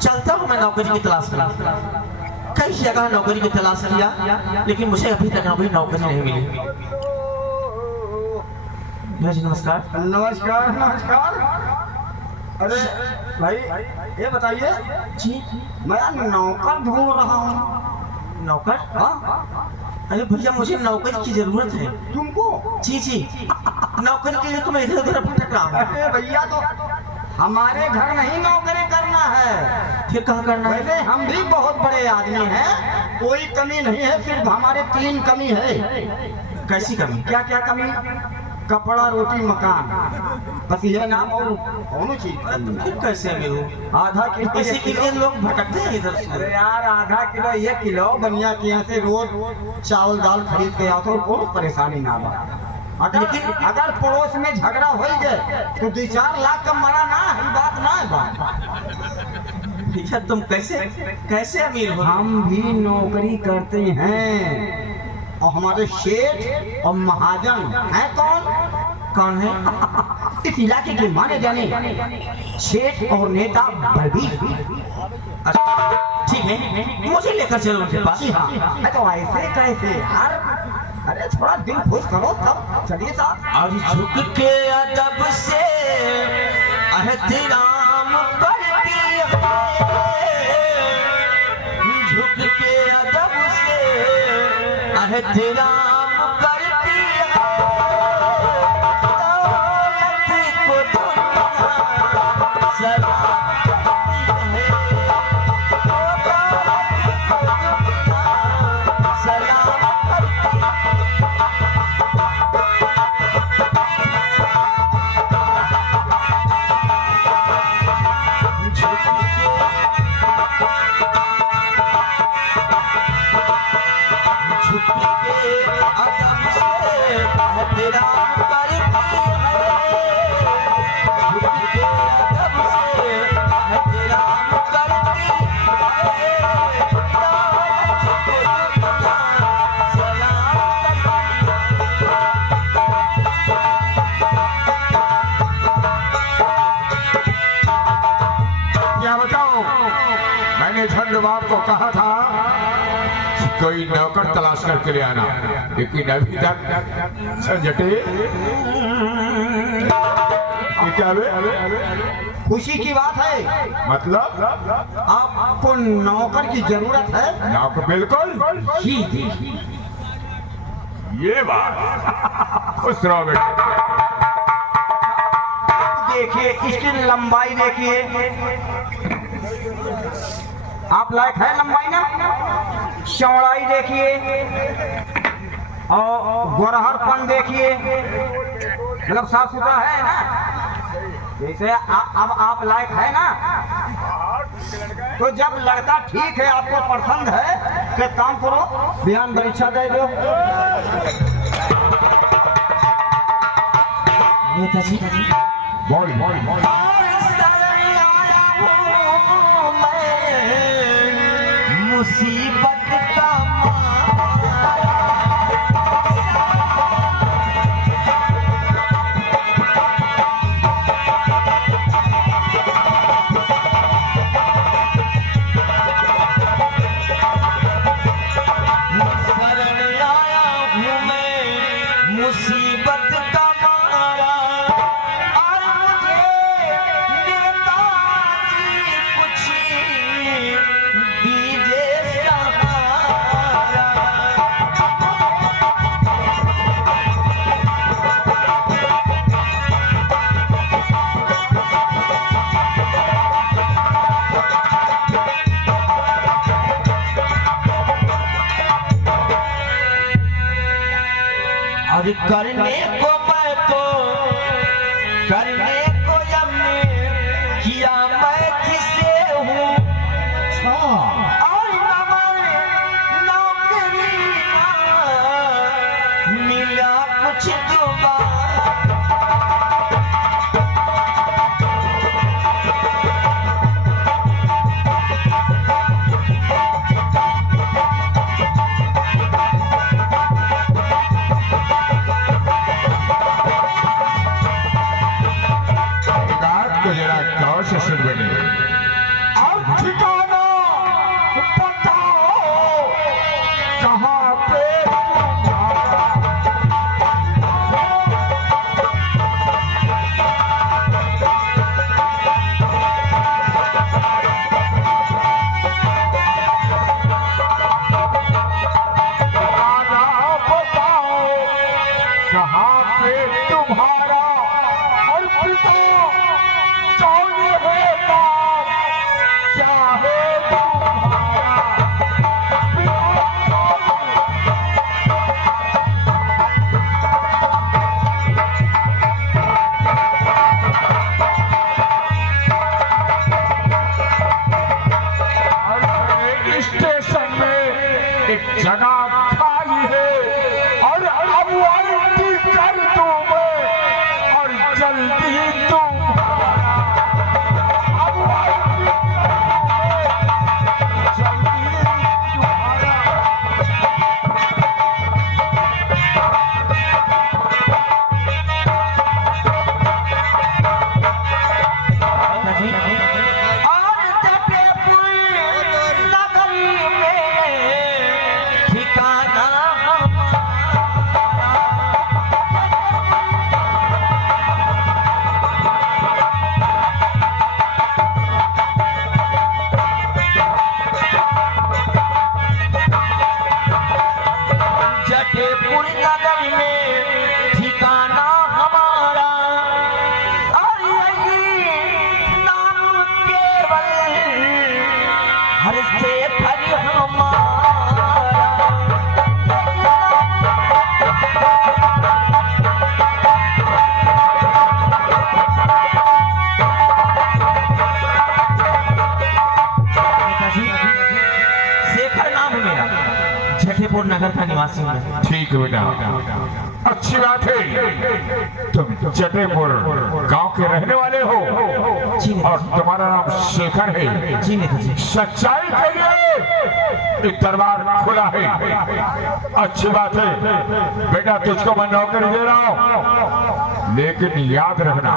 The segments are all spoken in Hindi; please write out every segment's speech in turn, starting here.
चलता हूँ मैं नौकरी की तलाश में। कई जगह नौकरी की तलाश किया, लेकिन मुझे अभी तक नौकरी नहीं मिली। जी नमस्कार। नमस्कार नमस्कार। अरे भाई ये बताइए जी मैं नौकर ढूंढ रहा हूँ। नौकर? हाँ अरे भैया मुझे नौकरी की जरूरत है। तुमको? जी जी, नौकरी के लिए तो मैं इधर उधर भटक रहा हूँ। अरे भैया तो हमारे घर नहीं नौकरी करना है। फिर कहाँ करना है? वैसे हम भी बहुत बड़े आदमी हैं, कोई कमी नहीं है, सिर्फ हमारे 3 कमी है। कैसी कमी? क्या क्या कमी? कपड़ा रोटी मकान, बस ये नाम और कौन चीज। फिर कैसे मिलूं? आधा किलो इसी के लिए लोग भटकते हैं इधर से। अरे यार आधा किलो 1 किलो बनिया के यहाँ से रोज चावल दाल खरीद के आओ तो कोई परेशानी ना बा। अगर पड़ोस में झगड़ा हो गए तो 2-4 लाख का मरा ना है, बात ना है बात। भैया तुम कैसे अमीर हो? हम भी नौकरी करते हैं और हमारे शेठ और महाजन है। कौन है? इस इलाके के माने जाने शेठ और नेता बलबीर। ठीक है, मुझे लेकर चलो उनके पास। हाँ तो ऐसे कैसे यार, अरे थोड़ा दिल खुश करो तब चलिए साहब। और झुक के अदब से एहतराम करती है, झुक के अदब से एहतराम करती है, दौलत को दुनिया सलाम करती है, दौलत को दुनिया सलाम करती है। मैंने झंड बाप को कहा था कि कोई नौकर तलाश करके ले आना, लेकिन अभी तक झंझटे। ये क्या है? खुशी की बात है। मतलब आपको नौकर की जरूरत है? नौकर बिल्कुल जी जी। ये बात खुश रहो बेटे। देखिए इसकी लंबाई देखिए, आप लायक है लंबाई ना? चौड़ाई देखिए और गोरहरपन देखिए, मतलब साफ सुथरा है ना? जैसे अब आप लायक है ना? तो जब लड़का ठीक है, आपको पसंद है तो काम करो, बयान परीक्षा दे दो। नेताजी बोल बोल बोल। मुसीबत का शरण आया हूँ मैं मुसीबत का मारा, और मुझे नेताजी कुछ दीजिए सहारा। और करने को मैं तो करने को हमने किया मैं जिसे हूँ, और नौकरी ना मिला कुछ दोबारा। बात को जरा गौर से समझ बने। अब ठिकाना बताओ कहाँ पे तुम्हारा और पिता कौन है नाम क्या है तुम्हारा स्टेशन में एक जगह खाली है और अब वारंटी कर दूं मैं और जल्दी तुम अब वारंटी जल्दी तुम्हारा जटेपुर नगर में ठिकाना हमारा और यही नाम केवल हर से हमारा। शेखर नाम है मेरा, जटेपुर नगर का निवासी हूँ। ठीक है बेटा, अच्छी बात है। तुम जटेपुर गांव के रहने वाले हो और तुम्हारा नाम शेखर है। जी नेताजी। सच्चाई के लिए एक दरबार खुला है। अच्छी बात है बेटा, तुझको मैं नौकरी दे रहा हूँ, लेकिन याद रखना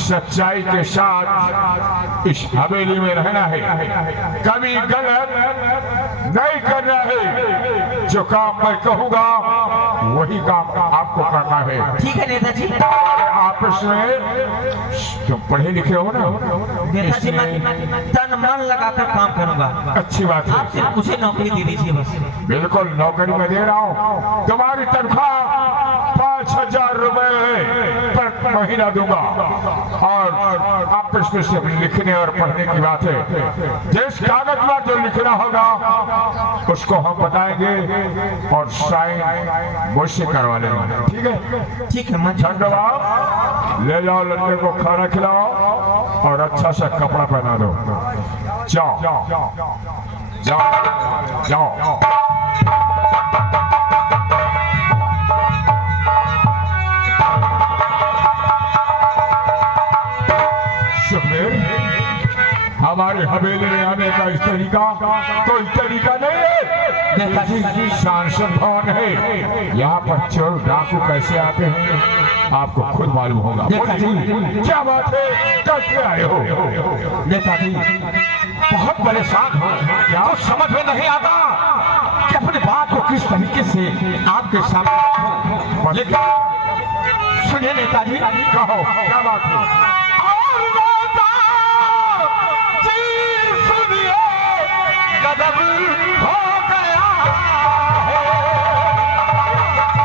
सच्चाई के साथ इस हवेली में रहना है, कभी गलत नहीं करना है। जो काम मैं कहूँगा वही काम आपको करना है। ठीक है नेताजी। आपस में तुम पढ़े लिखे हो ना, नेताजी मैं तन मन लगाकर काम करूंगा। अच्छी बात है। आप सिर्फ मुझे नौकरी दे दीजिए बस। बिल्कुल नौकरी में दे रहा हूँ। तुम्हारी तनख्वाह 5,000 रुपए पर महीना दूंगा और आपस में सिर्फ लिखने और पढ़ने की बात है। जिस कागज पर जो लिखना होगा उसको हम बताएंगे और साइन मुझसे करवा लेंगे। ठीक है? ठीक है। मैं झंडवा ले जाओ, लड़के को खाना खिलाओ और अच्छा सा कपड़ा पहना दो। जाओ जाओ जाओ। हमारे हवेली में आने का इस तरीका कोई तरीका नहीं है। नेताजी सांसद भवन है, यहाँ पर चोर डाकू कैसे आते हैं आपको खुद मालूम होगा। नेताजी क्या बात है, कैसे आए हो? नेताजी बहुत परेशान हो, क्या समझ में नहीं आता कि अपनी बात को किस तरीके से आपके सामने रखूं। लेकिन सुनिए नेताजी, कहो क्या बात है? गजब हो गया है।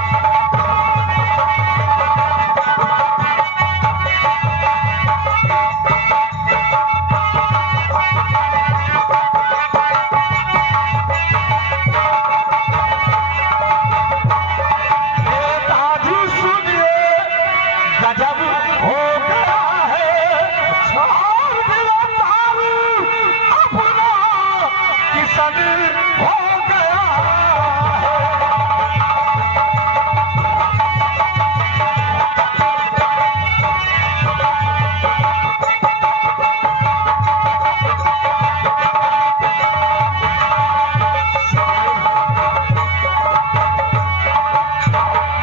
नेताजी सुनिए, गजब हो गया है। किसन हो गया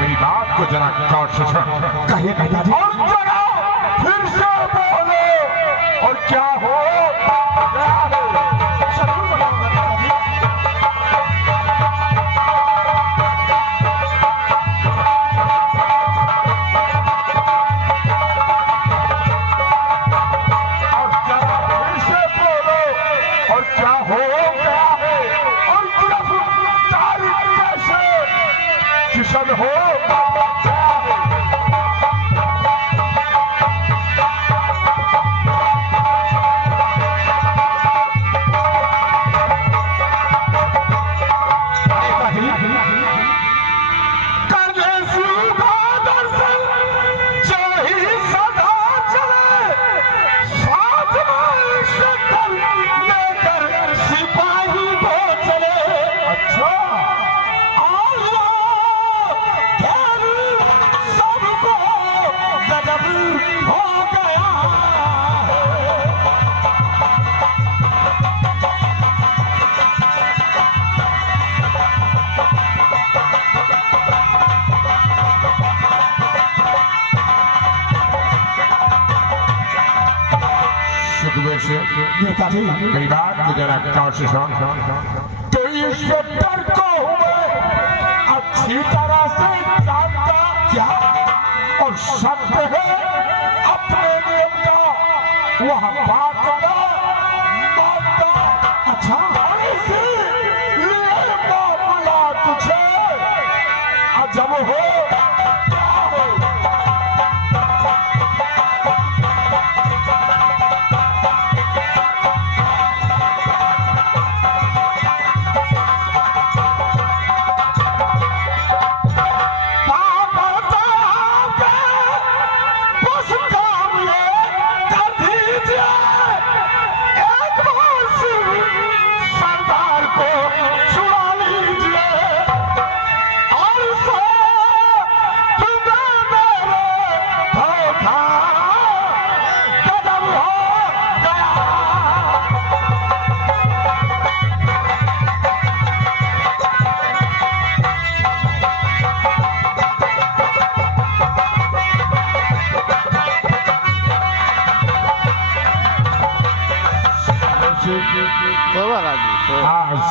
मेरी बात को जरा गौर से सुनो। कहिए नेताजी। और जरा फिर से बोलो। और क्या जरूर बताऊंगा नेताजी। और जरा फिर से बोलो, और क्या हो गया है, और गिरफ्तारी कैसे किशन हो गया है? नेताजी मेरी बात को जरा गौर से सुन। तो इंस्पेक्टर को मैं अच्छी तरह से जानता क्या, और सत्य है अपने नियम का वह बात का मानता। अच्छा और इसीलिए मामला तुझे अजब हो क्या हो?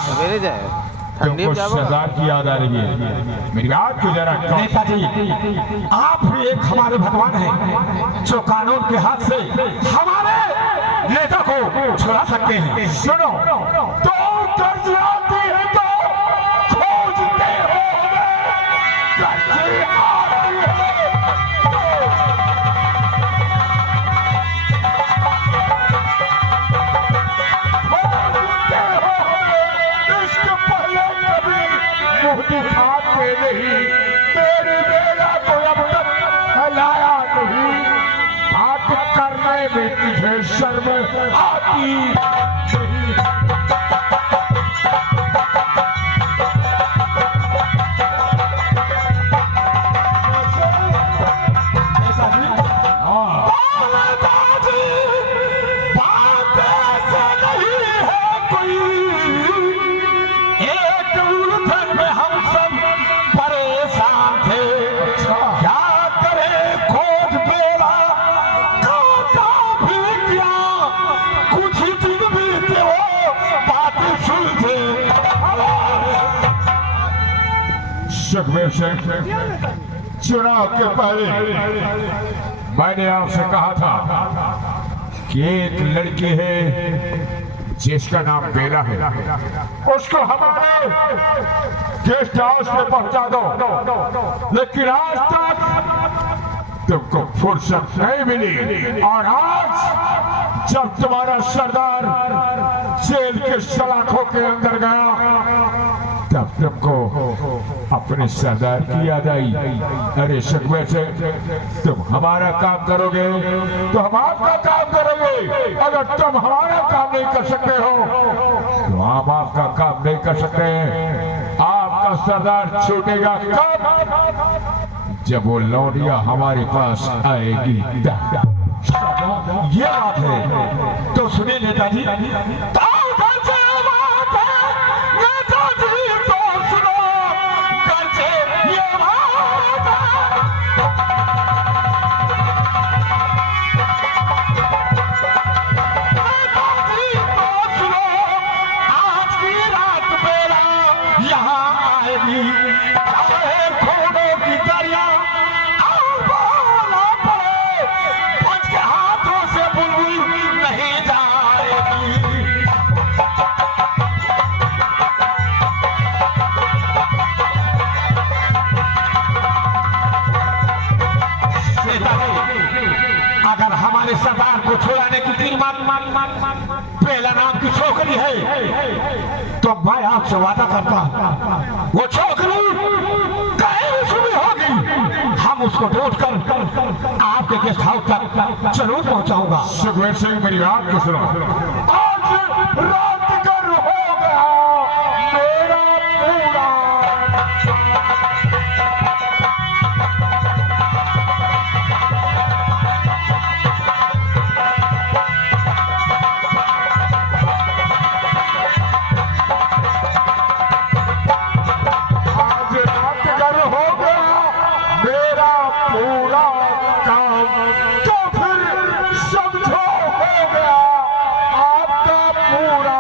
सवेरे जाए ठंडी तुमको में जाओ। सरदार की याद आ रही है। मेरी बात को जरा गौर से नेताजी आप भी एक हमारे भगवान हैं जो कानून के हाथ से हमारे नेता को छुड़ा सकते हैं। सुनो, तो कर्ज आती है तो खोजते हो, कर्ज आती है खोजते हो। इसके पहले कभी मुंह दिखाते नहीं, मेरी बेला को अब तक हिलाया नहीं। बात करने में तुझे शर्म आती नहीं। हाँ, बात ऐसे नहीं है कोई, एक उलझन में हम सब परेशान थे। क्या करे खोज बेड़ा काका भी किया, कुछ ही दिन बीते हो बात सुलझे। सुखबीर सिंह, चुनाव के पहले मैंने आपसे कहा था कि एक लड़की है जिसका नाम बेला है, उसको हमारे गेस्ट हाउस में पहुंचा दो। लेकिन आज तक तुमको फुर्सत नहीं मिली, और आज जब तुम्हारा सरदार जेल के सलाखों के अंदर गया तब तुमको अपने सरदार की याद आई। अरे सुखबीर सिंह, तुम हमारा काम करोगे तो हम आपका काम करेंगे। अगर तुम हमारा काम नहीं कर सकते हो तो हम आपका काम नहीं कर सकते। आपका सरदार छूटेगा कब? जब वो लौंडिया हमारे पास आएगी। ये बात है तो सुनिए नेताजी, छुड़ाने की कीमत बेला नाम की छोकरी है, तो मैं आपसे वादा करता हूँ वो छोकरी कहीं भी छुपी होगी, हम उसको ढूंढ कर आपके गेस्ट हाउस तक जरूर पहुंचाऊंगा। सुखवीर सिंह मेरी बात को सुनो। आज रात कर होगा मेरा पूरा। आज रात कर होगा मेरा पूरा काम, तो फिर समझो हो गया आपका पूरा।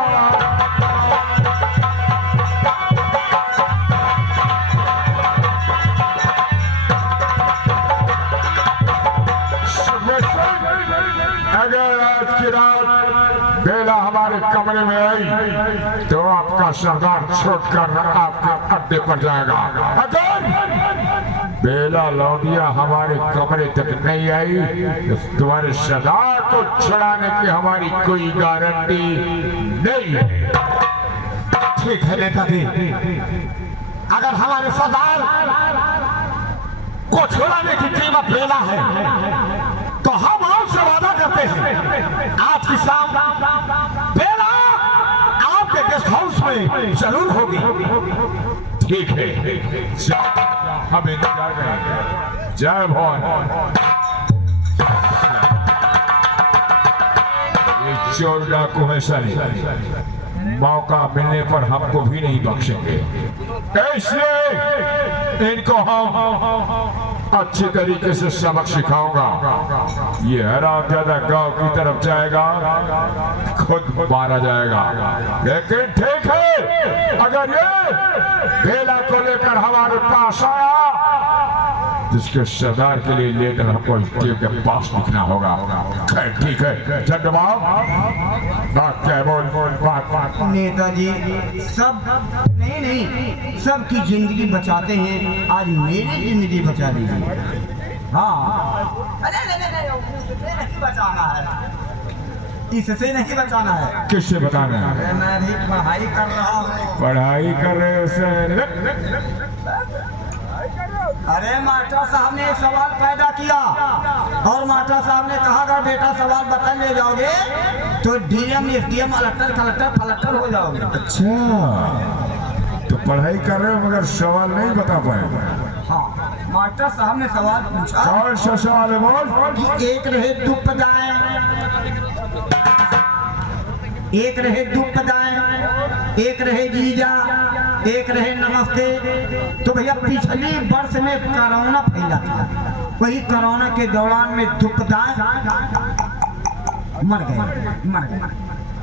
अगर आज की रात बेला हमारे कमरे में आई तो आपका सरदार छोड़कर आपके अड्डे पर जाएगा। अगर बेला लौटिया हमारे कमरे तक नहीं आई तो तुम्हारे सरदार को छुड़ाने की हमारी कोई गारंटी नहीं है। ठीक है नेताजी, अगर हमारे सरदार को छुड़ाने की कीमत बेला है तो हम आपसे वादा करते हैं आज की शाम बेला आपके गेस्ट हाउस में जरूर होगी। ठीक है, हम इंतजार करेंगे। जय भवन। ये चोर डाकू है साले, मौका मिलने पर हमको भी नहीं बख्शेंगे, इसलिए इनको हम अच्छी तरीके से सबक सिखाऊंगा। ये हरामजादा गांव की तरफ जाएगा, खुद मारा जाएगा। लेकिन ठीक है, अगर ये बेला को लेकर हमारे पास आया, जिसके सरदार के लिए लेटर हमको के पास लिखना होगा। ठीक है चंद्रबाबू, बात क्या बोल बात। नेताजी सब नहीं सबकी जिंदगी बचाते हैं, आज मेरी जिंदगी बचा दीजिए। हाँ नहीं बचाना है, इससे नहीं बचाना है। किससे बताना है? मैं भी पढ़ाई कर रहा हूँ। पढ़ाई कर रहे हो उसे? अरे मास्टर साहब ने एक सवाल पैदा किया और मास्टर साहब ने कहा अगर बेटा सवाल बता ले जाओगे तो डीएम एसडीएम कलेक्टर फलक्टर हो जाओगे। अच्छा, तो पढ़ाई कर रहे हो मगर सवाल नहीं बता पाए। हाँ, मास्टर साहब ने सवाल पूछा। कौन सा सवाल है बोल? कि एक रहे दुपदाएं, एक रहे दुपदाएं, एक रहे जीजा, एक रहे नमस्ते। तो भैया पिछली वर्ष में कोरोना फैला था, वही कोरोना के दौरान में दुपदाएं मर गए।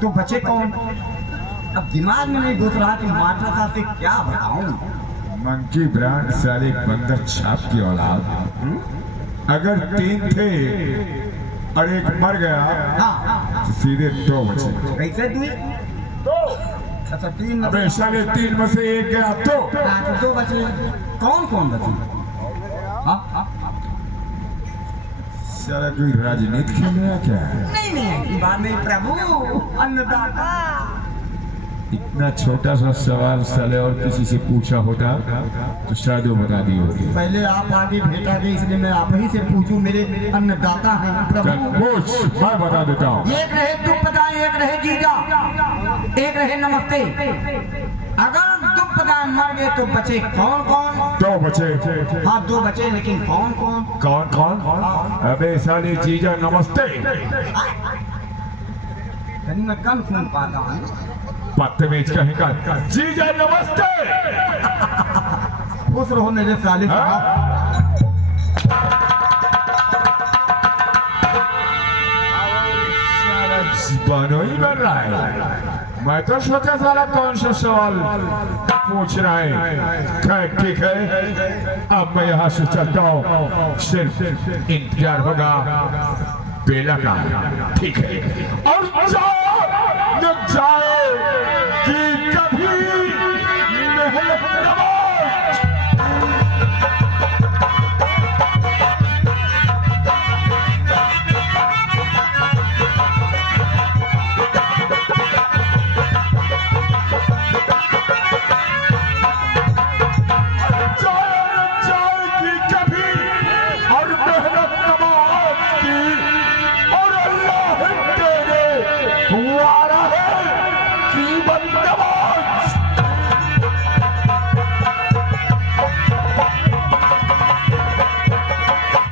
तो बचे कौन? अब दिमाग में नहीं घुस रहा कि मास्टर साहब से क्या बताऊं। मंकी ब्रांड साले बंदर छाप की औलाद। अगर 3 थे और एक मर गया, हाँ, तो सीधे 2 बचे। कैसे 2? अच्छा 3। अबे साले 3 में से एक गया तो 2 बचे। कौन बचे? हाँ, साला कोई राजनीति खेल रहा क्या? नहीं बात नहीं प्रभु, अन्नदाता। इतना छोटा सा सवाल साले और किसी से पूछा होता तो शायद वो बता दी होगी। पहले आप आगे भेटा गए, इसलिए मैं आप ही से पूछूं। मेरे अन्नदाता हैं प्रभु। पूछ, मैं बता देता हूँ। एक रहे दुपदाएं, एक रहे जीजा, एक रहे नमस्ते। अगर दुपदाएं मर गए तो बचे कौन? 2 बचे। हाँ 2 बचे, लेकिन कौन? अबे साले जीजा नमस्ते। मैं कम सुन पाता हूँ। बदतमीज कहीं का जीजा नमस्ते। खुश रहो मेरे साले साहब। बनो ही बन रहा है। मैं तो सोचा साला कौन सा सवाल पूछ रहा है। ठीक है, अब मैं यहाँ से चलता हूँ, सिर्फ इंतजार होगा बेला का। ठीक है, और जाओ